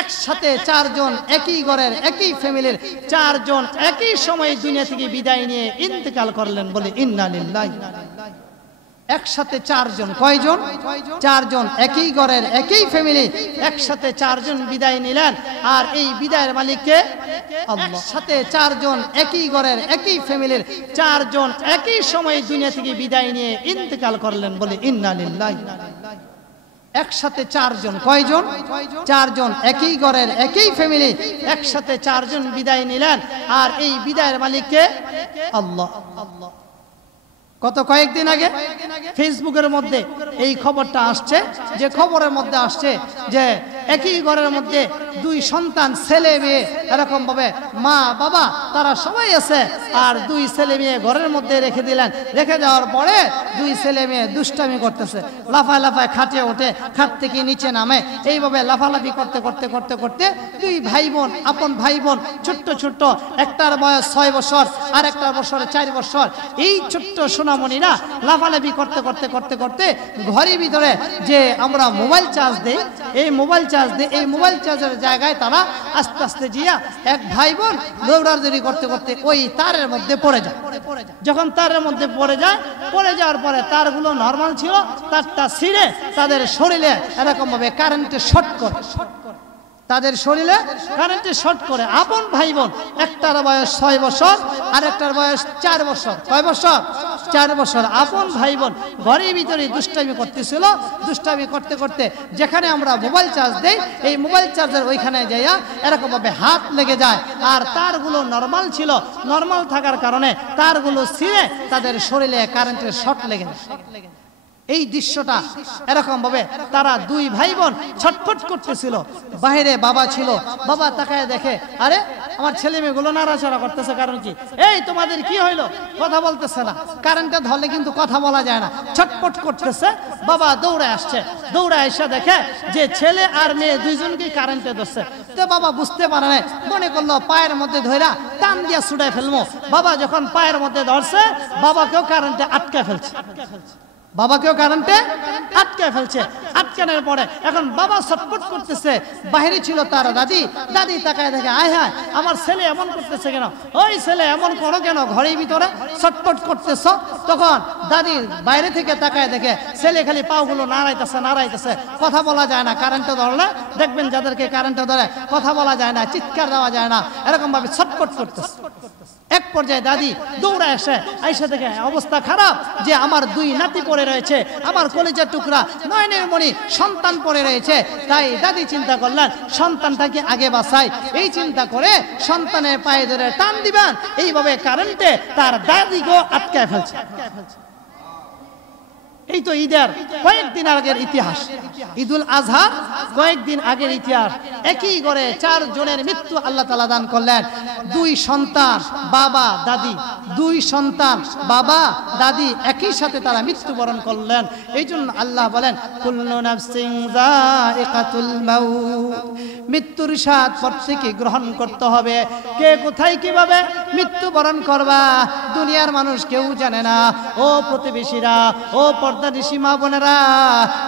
একসাথে চারজন একই ঘরের একই ফ্যামিলির চারজন একই সময়ে দুনিয়া থেকে বিদায় নিয়ে ইন্তেকাল করলেন, বলে ইন্না লিল্লাহি। একসাথে চারজন, কয়জন? চারজন, একই ঘরের একই ফ্যামিলি, একসাথে চারজন বিদায় নিলেন। আর এই বিদায়ের মালিককে আল্লাহ। সাথে চারজন একই ঘরের একই ফ্যামিলির চারজন একই সময়ে দুনিয়া থেকে বিদায় নিয়ে ইন্তেকাল করলেন, বলে ইন্না লিল্লাহি। একসাথে চারজন, কয়জন? চারজন, একই ঘরের একই ফ্যামিলি, একসাথে চারজন বিদায় নিলেন। আর এই বিদায়ের মালিককে আল্লাহ। কত কয়েকদিন আগে ফেসবুকের মধ্যে এই খবরটা আসছে, যে খবরের মধ্যে আসছে যে একই ঘরের মধ্যে দুই সন্তান, ছেলে মেয়ে, এরকম ভাবে মা বাবা তারা সবাই আছে, আর দুই ছেলে মেয়ে ঘরের মধ্যে রেখে দিলেন। রেখে দেওয়ার পরে দুই ছেলে মেয়ে দুষ্টামি করতেছে, লাফায় লাফায় খাটে ওঠে, খাট থেকে নিচে নামে, এইভাবে লাফালাফি করতে করতে করতে করতে দুই ভাই বোন, আপন ভাই বোন, ছোট্ট ছোট্ট, একটার বয়স 6 বছর আর একটার বছর 4 বছর, এই ছোট্ট সোনামণিরা লাফালাফি করতে করতে করতে করতে ঘরের ভিতরে যে আমরা মোবাইল চার্জ দেই, এই মোবাইল চার্জের জায়গায় তারা আস্তে আস্তে জিয়া এক ভাই বোন দৌড়াদৌড়ি করতে করতে ওই তারের মধ্যে পড়ে যায়। যখন তারের মধ্যে পড়ে যাওয়ার পরে তারগুলো নরমাল ছিল, তারটা ছিঁড়ে তাদের শরীরে এরকম ভাবে কারেন্টের শর্ট করে, তাদের শরীরে কারেন্টের শর্ট করে। আপন ভাই বোন, একটার বয়স 6 বছর আর একটার বয়স 4 বছর। কয় বছর? 4 বছর। আপন ভাই বোন ঘরের ভিতরে দুষ্টামি করতেছিল। দুষ্টামি করতে করতে যেখানে আমরা মোবাইল চার্জ দেই, এই মোবাইল চার্জার ওইখানে যাইয়া এরকম ভাবে হাত লেগে যায়, আর তারগুলো নরমাল ছিল, নরমাল থাকার কারণে তারগুলো ছিঁড়ে তাদের শরীরে কারেন্টের শর্ট লেগে যায়। এই দৃশ্যটা এরকম ভাবে তারা দুই ভাই বোন ছটফট করতেছিল। বাইরে বাবা ছিল, বাবা তাকায় দেখে, আরে আমার ছেলে মেয়েগুলো নাড়াচাড়া করতেছে, কারণ কি? এই তোমাদের কি হইলো? কথা বলতেছে না, কারেন্টে ধরলে কিন্তু কথা বলা যায় না, ছটফট করতেছে। বাবা দৌড়ে আসছে, দৌড়ে এসে দেখে যে ছেলে আর মেয়ে দুইজনকে কারেন্টে ধরছে। তো বাবা বুঝতে পারে না, মনে করলো পায়ের মধ্যে ধইরা টান দিয়া ছুটাই ফেলবো। বাবা যখন পায়ের মধ্যে ধরছে, বাবাকেও কারেন্টে আটকে ফেলছে, বাবাকেও কারেন্টে আটকে ফেলছে। আটকানোর পরে এখন বাবা ছটফট করতেছে। বাইরে ছিল তার দাদি, দাদি তাকায় দেখে, আয় হায় আমার ছেলে এমন করতেছে কেন? ওই ছেলে এমন করো কেন? ঘরের ভিতরে ছটফট করতেছ। তখন দাদি বাইরে থেকে তাকায় দেখে ছেলে খালি পাগুলো নাড়াইতেছে, কথা বলা যায় না। কারেন্টে ধরলে দেখবেন যাদেরকে কারেন্টে ধরে কথা বলা যায় না, চিৎকার দেওয়া যায় না, এরকম ভাবে ছটফট করতেছে। এক পর্যায়ে দাদি দৌড়া এসে দেখে অবস্থা খারাপ, যে আমার দুই নাতি পড়ে রয়েছে, আমার কলিজার টুকরা নয়নের মণি সন্তান পড়ে রয়েছে। তাই দাদি চিন্তা করলেন সন্তানটাকে আগে বাঁচাই। এই চিন্তা করে সন্তানের পায়ে ধরে টান দিবেন, এইভাবে কারেন্টে তার দাদিকেও আটকায় ফেলছে। এই তো ঈদের কয়েকদিন আগের ইতিহাস, ঈদুল আজহা কয়েকদিন আগের ইতিহাস। একই ঘরে 4 জনের মৃত্যু আল্লাহ তাআলা দান করলেন। দুই সন্তান বাবা দাদি, দুই সন্তান বাবা দাদি একই সাথে তারা মৃত্যুবরণ করলেন। এই জন্য আল্লাহ বলেন, কুল্লু নাফসিন যায়িকাতুল মাউত, মৃত্যুর স্বাদ প্রত্যেকে গ্রহণ করতে হবে। কে কোথায় কিভাবে মৃত্যুবরণ করবা দুনিয়ার মানুষ কেউ জানে না। ও প্রতিবেশীরা, ও পর্দানিশী মা বোনেরা,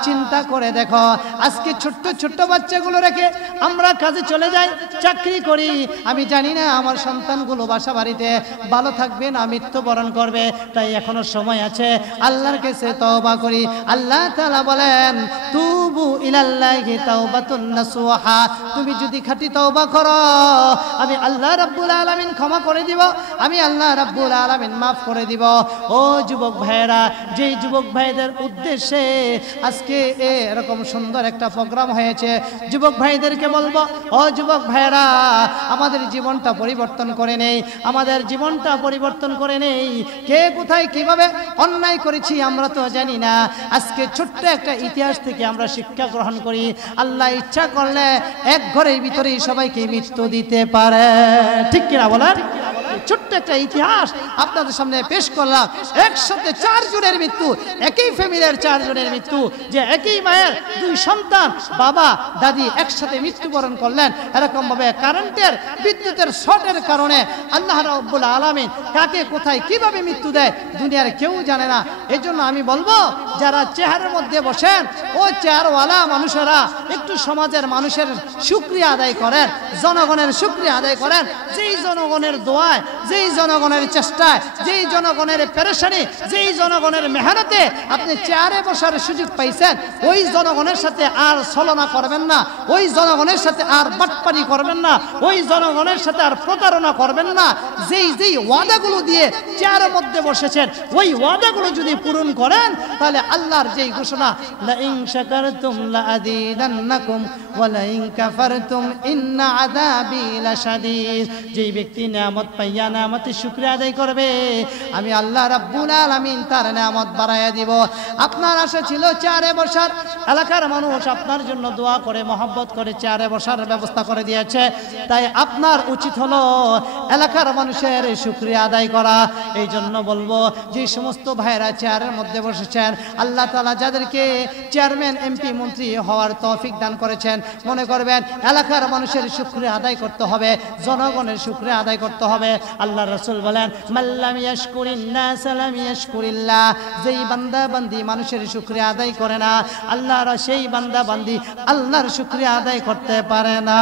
চিন্তা করে দেখো, আজকে ছোট্ট ছোট্ট বাচ্চাগুলো রেখে আমরা কাজে চলে যাই, চাকরি করি, আমি জানি না আমার সন্তানগুলো বাসা বাড়িতে ভালো থাকবে না মৃত্যুবরণ করবে। তাই এখনো সময় আছে, আল্লাহর কাছে তওবা করি। আল্লাহ তাআলা বলেন, তুবু ইলাল্লাহি তাওবাতুন নাসুহা, তুমি যদি খাঁটি তওবা করো আমি আল্লাহ রাব্বুল আলামিন ক্ষমা করে দিব, আমি আল্লাহ রাব্বুল আলামিন মাফ করে দিব। ও যুবক ভাইয়েরা, যেই যুবক ভাইদের উদ্দেশ্যে আজকে এরকম সুন্দর একটা প্রোগ্রাম হয়েছে, যুবক ভাইদেরকে বলবো, ও যুবক ভাইয়েরা, আমাদের জীবনটা পরিবর্তন করে নেই, আমাদের জীবনটা পরিবর্তন করে নেই। কে কোথায় কিভাবে অন্যায় করেছি আমরা তো জানি না। আজকে ছোট্ট একটা ইতিহাস থেকে আমরা শিক্ষা গ্রহণ করি। আল্লাহ ইচ্ছা করলে এক ঘরের ভিতরেই সবাইকে মৃত্যু দিতে পারে, ঠিক কিনা বলেন? ছোট্ট একটা ইতিহাস আপনাদের সামনে পেশ করলাম। একসাথে 4 জনের মৃত্যু, একই ফ্যামিলির 4 জনের মৃত্যু, যে একই মায়ের 2 সন্তান, বাবা দাদি একসাথে মৃত্যুবরণ করলেন। এরকম ভাবে কারেন্টের, বিদ্যুতের শর্টের কারণে আল্লাহ রাব্বুল আলামিন কাকে কোথায় কিভাবে মৃত্যু দেয় দুনিয়ার কেউ জানে না। এই জন্য আমি বলবো, যারা চেয়ারের মধ্যে বসেন, ওই চেয়ারওয়ালা মানুষেরা একটু সমাজের মানুষের শুকরিয়া আদায় করেন, জনগণের শুকরিয়া আদায় করেন। যেই জনগণের দোয়ায়, যেই জনগণের চেষ্টায়, যেই জনগণের পেরেশানি, যেই জনগণের মেহনতে আপনি চেয়ারে বসার সুযোগ পাইছেন, ওই জনগণের সাথে আর ছলনা করবেন না, ওই জনগণের সাথে আর বাটপারি করবেন না, ওই জনগণের সাথে আর প্রতারণা করবেন না। যেই যেই ওয়াদাগুলো দিয়ে চেয়ারের মধ্যে বসেছেন, ওই ওয়াদাগুলো যদি পূরণ করেন, তাহলে আল্লাহর যেই ঘোষণা, লা ইন শাকারতুম লা আযীদান্নাকুম ওয়া লা ইন কাফারতুম ইন্না আযাবি লাশাদীদ। যেই ব্যক্তি নিয়ামত পাইয়া নিয়ামতের শুকরিয়া আদায় করবে, আমি আল্লাহ রাব্বুল আলামিন তার নিয়ামত বাড়াইয়া দিব। আপনার আশা ছিল চেয়ারে বসার, এলাকার মানুষ আপনার জন্য দোয়া করে, মহব্বত করে চেয়ারে বসার ব্যবস্থা করে দিয়েছে। তাই আপনার উচিত হলো এলাকার মানুষের শুকরিয়া আদায় করা। এই জন্য বলবো, যে সমস্ত ভাইরা চেয়ারের মধ্যে বসেছেন, আল্লাহ তাআলা যাদেরকে চেয়ারম্যান, এমপি, মন্ত্রী হওয়ার তৌফিক দান করেছেন, মনে করবেন এলাকার মানুষের শুকরিয়া আদায় করতে হবে, জনগণের শুকরিয়া আদায় করতে হবে। আল্লাহ রাসূল বলেন, মাল্লাম ইয়াশকুরিন নাস লাম ইয়াশকুরিল্লাহ। যেই বান্দা বান্দি মানুষের শুকরিয়া আদায় করে না, আল্লাহর সেই বান্দা বান্দি আল্লাহর শুকরিয়া আদায় করতে পারে না।